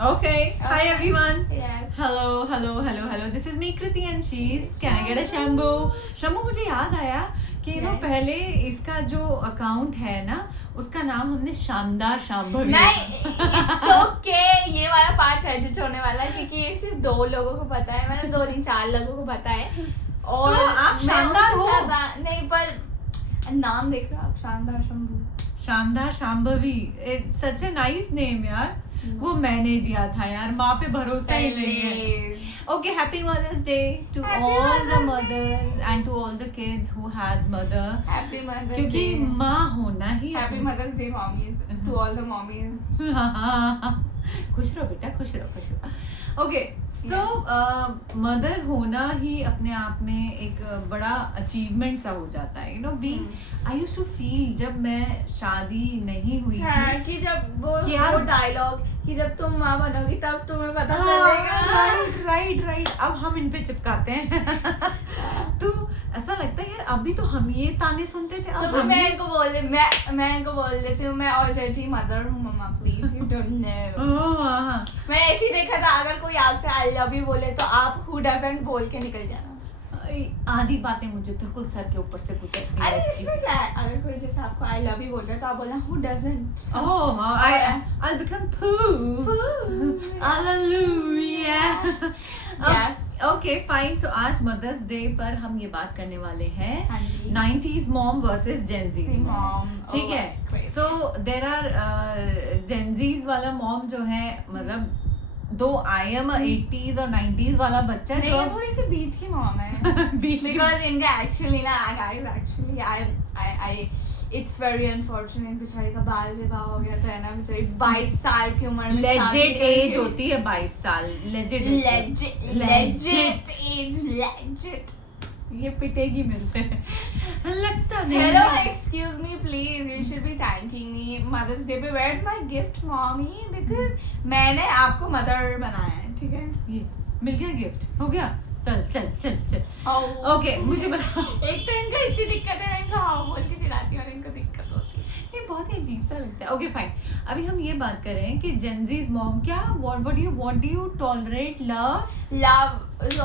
Okay. Hi everyone. Yes. Hello. This is me Kriti and she's Can I get a shampoo? Shambhu मुझे याद आया कि Yes. पहले इसका जो अकाउंट है ना उसका नाम हमने शानदार शांभवी नहीं, it's okay. ये वाला पार्ट एडिट होने वाला है क्योंकि ये सिर्फ 2 लोगों को पता है, मतलब 2 नहीं 4 लोगों को पता है। और तो आप मैं शानदार उससे हो। ज्यादा- नहीं, पर नाम देख रहे हो आप, शानदार शंभू। शानदार Shambhavi it's such a nice name यार। वो मैंने दिया था यार, माँ पे भरोसा ही नहीं है। Okay, happy Mother's Day to Happy all the Mother's mothers Day. and to all the kids who has mother. Happy mother's क्योंकि डे। माँ होना ही happy mother's day mommies, to all the mommies. खुश रहो बेटा, खुश रहो। ओके, सो mother होना ही अपने आप में एक बड़ा अचीवमेंट सा हो जाता है। You know be I used to feel जब मैं शादी नहीं हुई हाँ, थी कि जब वो कि यार- डायलॉग कि जब तुम माँ बनोगी तब तुम्हें पता हाँ, चलेगा। राइट। अब हम इन पे चिपकाते हैं। तो ऐसा लगता है यार अभी तो हम ये ताने सुनते थे, अब तो फिर हम मैं इनको बोल देती हूँ, मैं ऑलरेडी मदर हूँ मम्मा, प्लीज यू डोंट नो। हाँ। मैंने ऐसे ही देखा था, अगर कोई आपसे आई लव यू बोले तो आप हु डजंट बोल के निकल जाना। आधी बातें मुझे बिल्कुल सर के ऊपर से गुजरती अरे है इसमें क्या है, अगर कोई जैसे आपको आई लव यू बोल रहा है तो आप बोलना who doesn't. I'll become poo. Hallelujah. Yes. Okay, fine. So आज मदर्स डे पर हम ये बात करने वाले हैं हाँ जी। 90s mom versus Gen Z Mom. ठीक Oh, है। crazy. So there are Gen Z's वाला mom जो है, मतलब दो I am a 80s और 90s वाला बच्चा नहीं, जो ये थोड़ी सी बीच की मॉम है। बीच में- Because इनका actually ना guys actually I it's very unfortunate, बेचारी का बाल विवाह हो गया था, है ना, बेचारी 22 साल की उम्र में लेजिट एज होती है 22 साल। Legit legit age, legit। ये पिटेगी मेरे से लगता नहीं Hello, है। excuse me, please. You should be thanking me Mother's Day पे। Where's my gift, mommy? Because मैंने आपको मदर बनाया है, ठीक है? ये मिल गया गिफ्ट, हो गया। चल ओके मुझे बता। एक तो इनको इतनी दिक्कत है, मैं इनको हाँ बोल के चिढ़ाती हूँ और इनको दिक्कत होती है। ये बहुत ही अजीब सा लगता है। ओके फाइन, अभी हम ये बात कर रहे हैं कि जेनजीज मॉम क्या what do you tolerate, love? Love,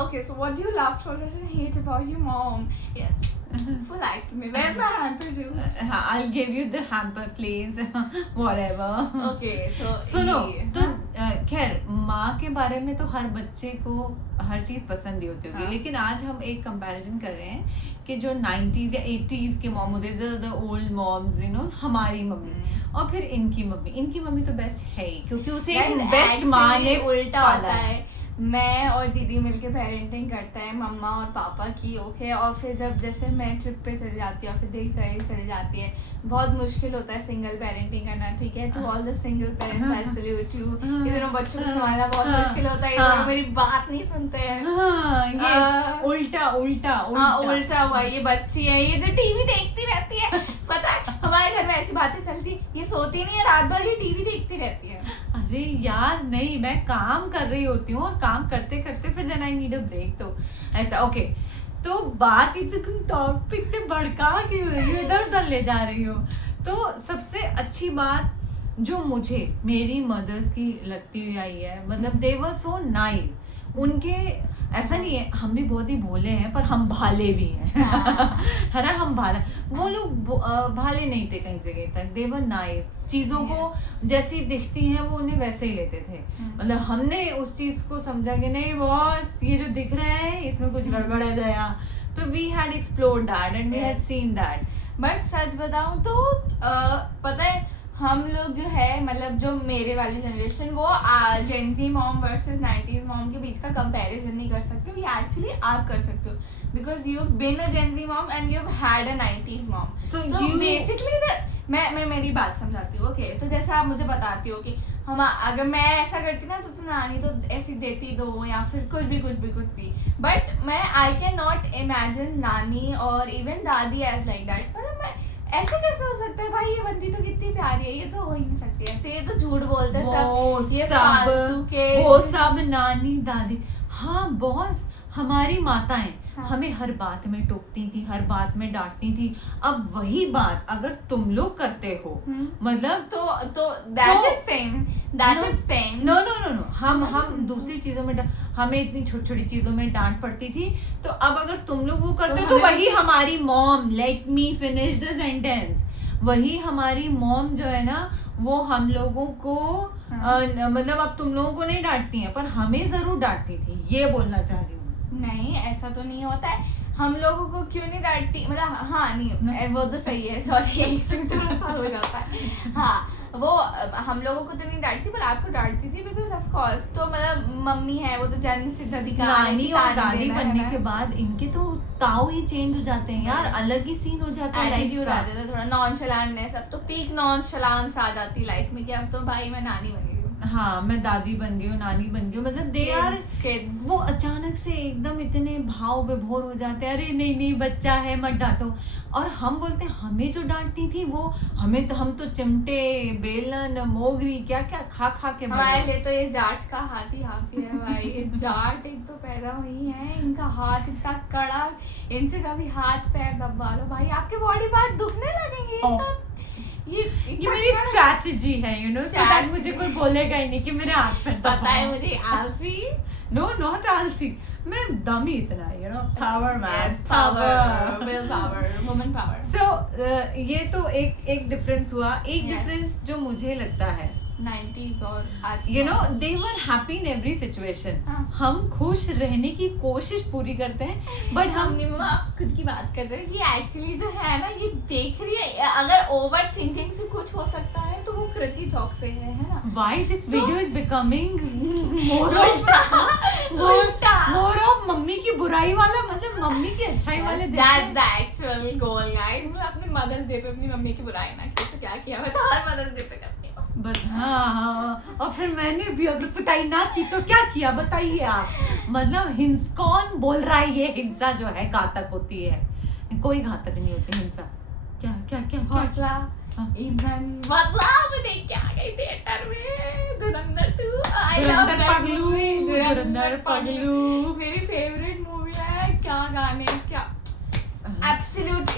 okay, so what do you love, tolerate and hate about your mom? Yeah. Full likes me. Where's my hamper do? हाँ, I'll give you the hamper please. Whatever. Okay, so सुनो ये, तो खैर माँ के बारे में तो हर बच्चे को हर चीज पसंद ही होती होगी, हाँ। लेकिन आज हम एक कंपैरिजन कर रहे हैं कि जो 90s या 80s के मॉम होते थे, the old moms, you know, हमारी मम्मी और फिर इनकी मम्मी तो बेस्ट है ही, क्योंकि उसे एक Then बेस्ट माँ ने actually उल्टा पाला होता है। मैं और दीदी मिलके पेरेंटिंग करते हैं मम्मा और पापा की, ओके। और फिर जब जैसे मैं ट्रिप पे चली जाती हूँ, फिर दीदी कहीं चली जाती है, बहुत मुश्किल होता है सिंगल पेरेंटिंग करना, ठीक है। To all the single parents I salute you. ये दोनों बच्चों को संभालना बहुत मुश्किल होता है, ये दोनों मेरी बात नहीं सुनते हैं। हाँ, ये उल्टा हुआ, ये बच्ची है, ये जो टीवी देखती रहती है, पता है हमारे घर में ऐसी बातें चलती है, ये सोती नहीं है रात भर, ये टीवी देखती रहती है। अरे यार नहीं, मैं काम कर रही होती हूँ और काम करते करते फिर then I need a break, तो ऐसा। ओके, तो बात इतनी तुम टॉपिक से भड़का क्यों रही हो, इधर उधर ले जा रही हो। तो सबसे अच्छी बात जो मुझे मेरी मदर्स की लगती हुई आई है, मतलब दे वर सो नाइव। उनके ऐसा नहीं है, हम भी बहुत ही भोले हैं पर हम भाले भी हैं। है ना, हम भाले, वो लोग भाले नहीं थे कहीं जगह तक, दे वर नाइव। चीज़ों को जैसी दिखती हैं वो उन्हें वैसे ही लेते थे। मतलब हमने उस चीज़ को समझा कि नहीं बॉस, ये जो दिख रहा है इसमें कुछ गड़बड़ है दया, तो we had explored that and we had seen that. But सच बताऊं तो पता है, हम लोग जो है, मतलब जो मेरे वाली जनरेशन, वो Gen Z mom versus 90s mom के बीच का कंपैरिजन नहीं कर सकते हो। ये एक्चुअली आप कर सकते हो, because you been a Gen Z mom and you had a 90s mom. तो बेसिकली मैं मेरी बात समझाती हूँ, ओके। तो जैसे आप मुझे बताती हो कि हम, अगर मैं ऐसा करती ना तो नानी तो ऐसी देती दो, या फिर कुछ भी। बट मैं आई कैन नॉट इमेजिन नानी और इवन दादी एज लाइक दैट। मतलब मैं ऐसे कैसे हो सकता है भाई, ये बंदी तो कितनी प्यारी है, ये तो हो ही नहीं सकती ऐसे, ये तो झूठ बोलते हैं सब, ये फालतू के वो सब नानी दादी। हाँ बॉस, हमारी माताएं, हाँ। हमें हर बात में टोकती थी, हर बात में डांटती थी। अब वही बात अगर तुम लोग करते हो, मतलब तो that is same, that is same. No no no no, हम दूसरी चीजों में हमें इतनी छोटी छोटी चीजों में डांट पड़ती थी, तो अब अगर तुम लोग वो करते हो तो वही हमारी mom, let me finish the sentence, वही हमारी मॉम जो है ना वो हम लोगों को मतलब अब तुम लोगों को नहीं डांटती हैं पर हमें जरूर डांटती थी, ये बोलना चाह रही हूँ। नहीं ऐसा तो नहीं होता है, हम लोगों को क्यों नहीं डांटती, मतलब हाँ नहीं वो तो सही है, सॉरी एक से थोड़ा सा हो जाता है। हाँ वो हम लोगों को तो नहीं डांटती पर आपको डांटती थी, बिकॉज ऑफ कोर्स तो मतलब मम्मी है वो तो जन्म सिद्ध अधिकार, नानी और दादी बनने के बाद इनके तो ताऊ ही चेंज हो जाते हैं यार, अलग ही सीन हो जाता है लाइफ एटीट्यूड आ जाता है, थोड़ा नॉनशलांटनेस, अब तो पीक नॉनशलांस आ जाती है लाइफ में कि अब तो भाई मैं नानी बन गई हूँ, हाँ मैं दादी बन गई हूँ, नानी बन गई हूँ, मतलब दे आर वो अचानक से एकदम इतने भाव विभोर हो जाते हैं, अरे नहीं नहीं बच्चा है मत डांटो। और हम बोलते हैं हमें जो डांटती थी वो हमें तो, हम तो चिमटे बेलन मोगरी क्या क्या खा खा के हमारे लिए तो ये जाट का हाथ ही हाफी है भाई, ये जाट एक तो पैदा वही है, इनका हाथ इतना कड़क, इनसे कभी हाथ पैर दबा लो भाई आपके बॉडी पार्ट दुखने लगेंगे, ये मेरी स्ट्रैटेजी है, यू नो, सो दैट मुझे कोई बोलेगा ही नहीं कि मेरे हाथ पे पता है मुझे आलसी, नो नॉट आलसी, मैं दमी इतना, you know, power man, power will power woman power. So ये तो एक डिफरेंस हुआ, एक डिफरेंस जो मुझे लगता है 90s और आज you know they were happy in every situation, हम खुश रहने की कोशिश पूरी करते हैं, बट हम आप खुद की बात कर रहे हैं कि एक्चुअली जो है ना ये देख रही है, अगर ओवर थिंकिंग से कुछ हो सकता है तो वो कृति चौक से है ना। Why this video is becoming more of mummy की बुराई वाला, मतलब मम्मी की अच्छाई वाले, that's the actual goal guys, मतलब अपने मदर्स डे पे अपनी मम्मी की बुराई ना की तो क्या किया, मैं तो हर मदर्स डे पे करती हूँ बस। हाँ और फिर मैंने भी अगर पिटाई ना की तो क्या किया बताइए आप, मतलब कौन बोल रहा है ये हिंसा जो है घातक होती है, कोई घातक नहीं होती हिंसा, क्या क्या क्या हौसला ईंधन मतलब देख के आ गई थिएटर में धुरंधर 2, आई लव दैट मूवी, धुरंधर पगलू मेरी फेवरेट मूवी है, क्या गाने क्या एब्सोल्यूट,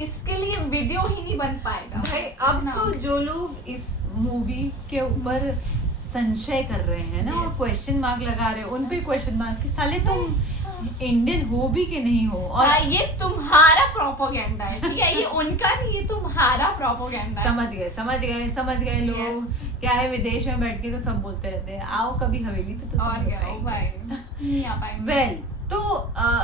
इसके लिए वीडियो ही नहीं बन पाएगा भाई। अब तो जो लोग इस मूवी के ऊपर संशय कर रहे हैं ना और क्वेश्चन मार्क लगा रहे हैं, उन पे क्वेश्चन मार्क कि साले तुम इंडियन हो भी कि नहीं हो, और ये तुम्हारा प्रोपोगेंडा है, ठीक है, ये उनका नहीं, ये तुम्हारा प्रोपोगेंडा है। समझ गए लोग, क्या है विदेश में बैठ के तो सब बोलते रहते हैं आओ कभी हवेली पे, तो और क्या हो भाई नहीं आ पाएंगे। वेल तो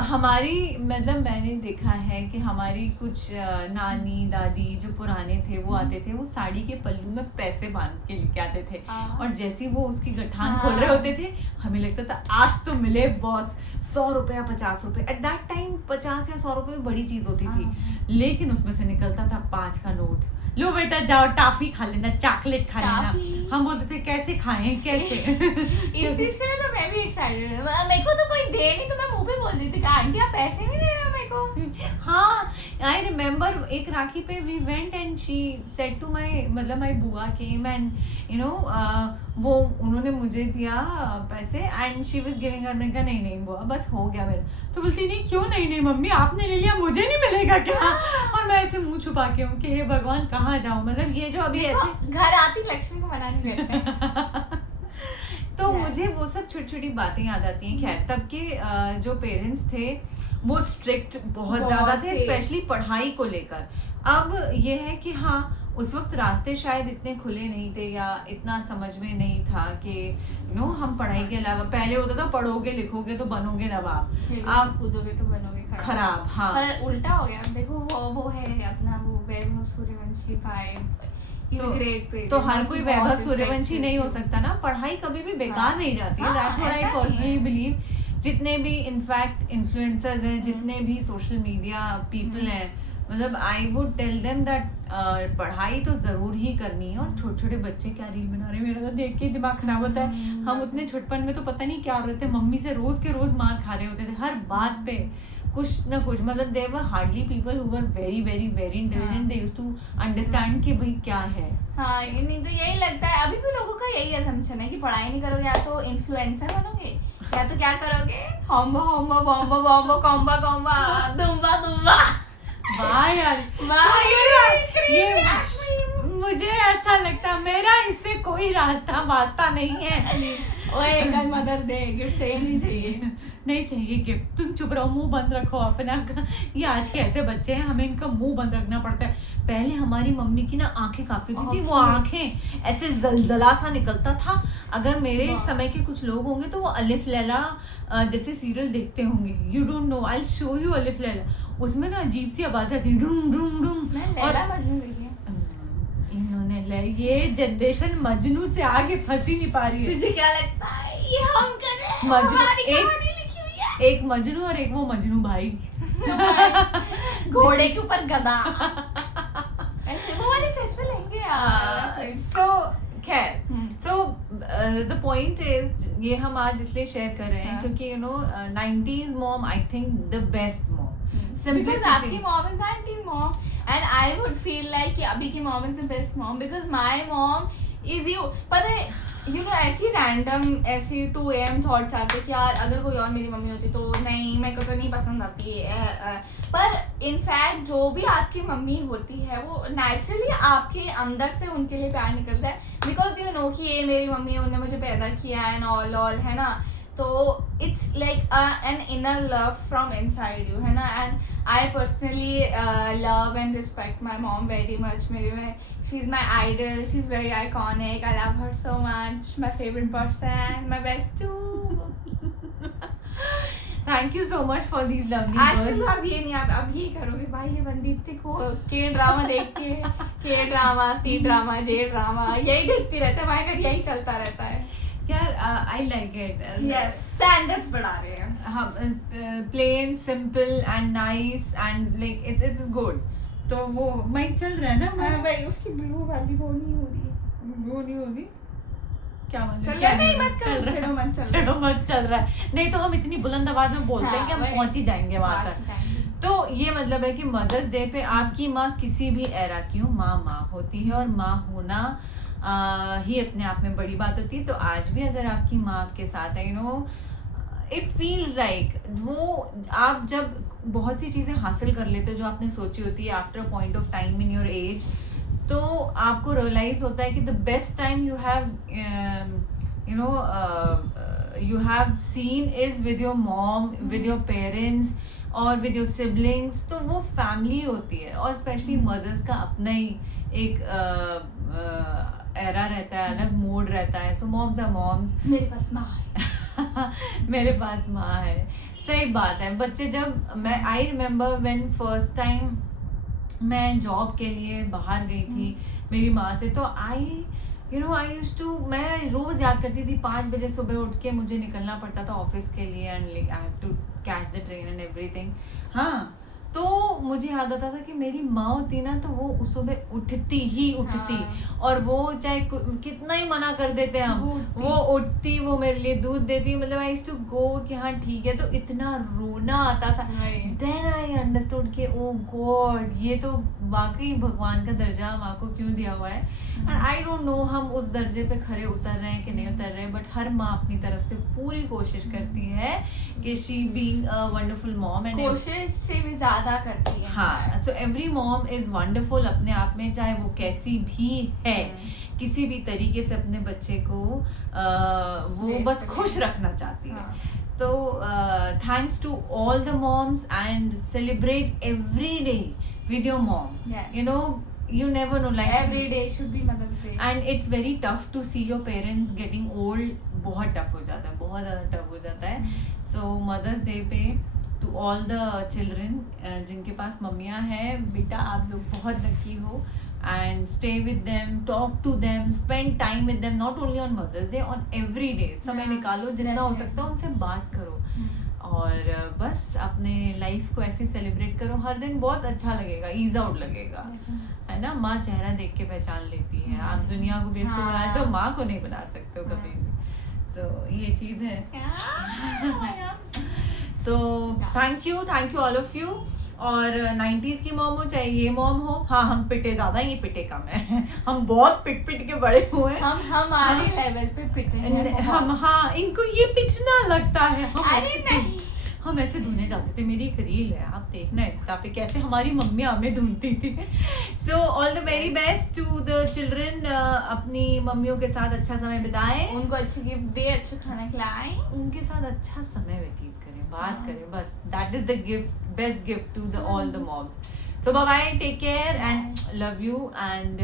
हमारी मतलब मैंने देखा है कि हमारी कुछ नानी दादी जो पुराने थे वो आते थे, वो साड़ी के पल्लू में पैसे बांध के लेके आते थे, और जैसे वो उसकी गठान खोल रहे होते थे हमें लगता था आज तो मिले बॉस, 100 रुपया 50 रुपए, एट दैट टाइम 50 या 100 रुपए में बड़ी चीज होती थी, लेकिन उसमें से निकलता था 5 का नोट, लो बेटा जाओ टाफी खा लेना, चॉकलेट खा लेना, हम बोलते थे कैसे खाएं कैसे। इस चीज के लिए तो मैं भी एक्साइटेड हूँ, मेरे को तो कोई दे नहीं तो मैं मुंह पे बोल देती थी कि आंटी आप पैसे नहीं दे रहे हो मेरे को। हाँ आई रिमेम्बर एक राखी पे we went and she said to my, मतलब माई बुआ केम एंड यू नो वो उन्होंने मुझे दिया पैसे and she was giving her, मैंने कहा नहीं नहीं बुआ बस हो गया मेरा, तो बोलती नहीं क्यों नहीं मम्मी आपने ले लिया मुझे नहीं मिलेगा क्या, और मैं ऐसे मुंह छुपा के हूँ कि हे भगवान कहाँ जाऊँ, मतलब ये जो अभी ऐसे घर आती लक्ष्मी को मना नहीं करते। तो मुझे वो सब छोटी छोटी बातें याद आती हैं। खैर तब के जो पेरेंट्स थे वो स्ट्रिक्ट बहुत ज्यादा थे, स्पेशली पढ़ाई को लेकर। अब ये है कि हाँ उस वक्त रास्ते शायद इतने खुले नहीं थे या इतना समझ में नहीं था कि यू नो हम पढ़ाई के अलावा, पहले होता था पढ़ोगे लिखोगे तो बनोगे नवाब, आप कूदोगे तो बनोगे खराब। हाँ पर उल्टा हो गया, देखो वो है अपना वो वैभव सूर्यवंशी भाई, तो हर कोई वैभव सूर्यवंशी नहीं हो सकता ना, पढ़ाई कभी भी बेकार नहीं जाती है, that's what I personally believe. जितने भी इनफैक्ट इन्फ्लुएंसर्स हैं, जितने भी सोशल मीडिया पीपल हैं, मतलब I would tell them that पढ़ाई तो जरूर ही करनी है। और छोटे छोटे बच्चे क्या रील बना रहे हैं, मेरा तो देख के दिमाग खराब होता है। हम उतने छोटपन में तो पता नहीं क्या हो रहे थे, मम्मी से रोज के रोज मार खा रहे होते थे हर बात पे कुछ ना कुछ, मतलब there were hardly people who were very very very intelligent, they used to understand कि भाई क्या है। हाँ ये नहीं तो यही लगता है, अभी भी लोगों का यही असम्पशन है कि पढ़ाई नहीं करोगे या तो इन्फ्लुएंसर बनोगे या तो क्या करोगे, होम्बो होम्बो बॉम्बो बॉम्बो कॉम्बा कॉम्बा दुम्बा दुम्बा। वाह यार, ये मुझे ऐसा लगता है मेरा इससे कोई रास्ता वास्ता नहीं है। ओए कल मदर्स डे, गिफ्ट चाहिए नहीं चाहिए? नहीं चाहिए गिफ्ट, तुम चुप रहो, मुंह बंद रखो अपना। ये आज के ऐसे बच्चे हैं, हमें इनका मुंह बंद रखना पड़ता है। पहले हमारी मम्मी की ना आंखें काफी होती थी, वो आंखें ऐसे जलजला सा निकलता था। अगर मेरे समय के कुछ लोग होंगे तो वो अलिफ लैला जैसे सीरियल देखते होंगे, you don't know, I will show you अलिफ लैला। उसमें ना अजीब सी आवाज आती, डूम डूम डूम। और इन्होंने ये जनरेशन मजनू से आगे फंसी नहीं पा रही है। तुझे क्या लगता है ये हम कर रहे हैं? मजनू, हमारी कहानी लिखी हुई है। एक मजनू और एक वो मजनू भाई। घोड़े के ऊपर गधा। ऐसे वो वाले चश्मे लेंगे यार। सो खैर, सो द पॉइंट इज, ये हम आज इसलिए शेयर कर रहे हैं क्योंकि 90s mom, I think the best mom. Because आपकी mom is 90s mom and I would feel like कि अभी की mom is the best mom because my mom is you। पता है ऐसी रैंडम ऐसी 2 AM थॉट्स आते कि यार अगर कोई और मेरी मम्मी होती तो नहीं, मेरे को तो नहीं पसंद आती है। पर इनफैक्ट जो भी आपकी मम्मी होती है वो नेचुरली आपके अंदर से उनके लिए प्यार निकलता है, बिकॉज यू नो कि ये मेरी मम्मी है, उन्होंने मुझे पैदा किया है एंड ऑल है ना। तो it's like an inner love from inside you, है ना। And I personally love and respect my mom very much. She is my idol, she is very iconic, I love her so much, my favourite person, my best too. Thank you so much for these lovely आजकल words. अब ये नहीं, अब ये करोगे भाई, ये बंदी इतनी को के ड्रामा देख के drama, C drama, J drama यही देखती रहता है, हमारे घर यही चलता रहता है यार। I like it. Yes, standards बढ़ा रहे हैं हम, plain simple and nice and like it's good. तो वो माइक चल रहा है ना हमारा? भाई उसकी ब्लू वाली वो नहीं हो रही, वो नहीं होगी क्या मतलब? चल रहा नहीं, मत चल रहा, छेड़ो मत, चलो मत चल रहा है। नहीं तो हम इतनी बुलंद आवाज में बोलते हैं कि हम पहुंच ही जाएंगे वहां तक। तो ये मतलब है कि मदर्स डे पे आपकी माँ किसी भी एरा की हो, माँ होती है और माँ होना ही अपने आप में बड़ी बात होती है। तो आज भी अगर आपकी माँ आपके साथ है, इट फील्स लाइक वो, आप जब बहुत सी चीज़ें हासिल कर लेते हो जो आपने सोची होती है after a point of time in your age, तो आपको रियलाइज होता है कि the best time you have seen is with your mom, with your parents और विद योर सिबलिंग्स। तो वो फैमिली होती है, और स्पेशली मदर्स का अपना ही एक एरा रहता है, अलग मोड रहता है। सो मॉम्स आर मॉम्स। मेरे पास माँ है। मेरे पास माँ है, सही बात है। बच्चे जब I remember when first time मैं जॉब के लिए बाहर गई थी मेरी माँ से, तो आई यूज्ड टू, मैं रोज़ याद करती थी 5 बजे सुबह उठ के मुझे निकलना पड़ता था ऑफिस के लिए, and I have to catch the train and everything. हाँ, तो मुझे याद आता था कि मेरी माँ होती ना तो वो उस सुबह उठती और वो चाहे कितना ही मना कर देते हम, वो उठती, वो मेरे लिए दूध देती। मतलब आई यूज्ड टू गो कि हाँ ठीक है। तो इतना रोना आता था। देन आई अंडरस्टूड कि ओ गॉड, ये तो वाकई भगवान का दर्जा माँ को क्यों दिया हुआ है। एंड आई डोंट नो हम उस दर्जे पे खरे उतर रहे हैं कि नहीं उतर रहे, बट हर माँ अपनी तरफ से पूरी कोशिश करती है कि she being a wonderful mom, and कोशिश से भी ज्यादा करती है। हाँ, so every mom is wonderful अपने आप में, चाहे वो कैसी भी है, किसी भी तरीके से अपने बच्चे को वो बस खुश रखना चाहती है। तो thanks to all the moms and celebrate every day with your mom. You never know, like every day should be Mother's Day, and it's very tough to see your parents getting old. बहुत tough हो जाता है, बहुत ज़्यादा tough हो जाता है। So Mother's Day पे to all the children जिनके पास मम्मियाँ हैं, बेटा आप लोग बहुत लकी हो, and stay with them, talk to them, spend time with them, not only on Mother's Day, on every day। समय निकालो, जितना हो सकता है उनसे बात करो, और बस अपने लाइफ को ऐसे सेलिब्रेट करो। हर दिन बहुत अच्छा लगेगा, ईज आउट लगेगा, है ना। माँ चेहरा देख के पहचान लेती है। आप दुनिया को बेवकूफ बनाए तो माँ को नहीं बना सकते हो कभी भी। सो ये चीज़ है। So thank you all of you. और 90s की मॉम हो चाहे ये मॉम हो, हाँ हम पिटे ज्यादा, ये पिटे कम है। हम बहुत पिट पिट के बड़े हुए हैं। हम हमारे लेवल पे पिटे हैं हम, बहुत। हाँ इनको ये पिचना लगता है। अरे नहीं, हम ऐसे धुने जाते थे। मेरी एक रील है, आप देखना इंस्टा पे, कैसे हमारी मम्मी हमें धुनती थी। So all the very best to the children. अपनी मम्मियों के साथ अच्छा समय बिताएं, उनको अच्छे गिफ्ट दे, अच्छा खाना खिलाएं, उनके साथ अच्छा समय व्यतीत करें, बात करें, बस that is the gift, best gift to the all the moms. So bye bye, take care and love you and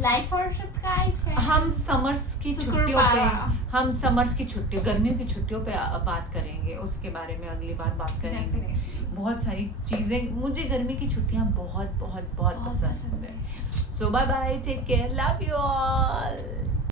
like for subscribe. हम समर्स की छुट्टियों पे, हम समर्स की छुट्टियों, गर्मियों की छुट्टियों पे बात करेंगे, उसके बारे में अगली बार बात करेंगे। बहुत सारी चीजें, मुझे गर्मी की छुट्टियां बहुत बहुत बहुत पसंद है। So bye bye, take care, love you all.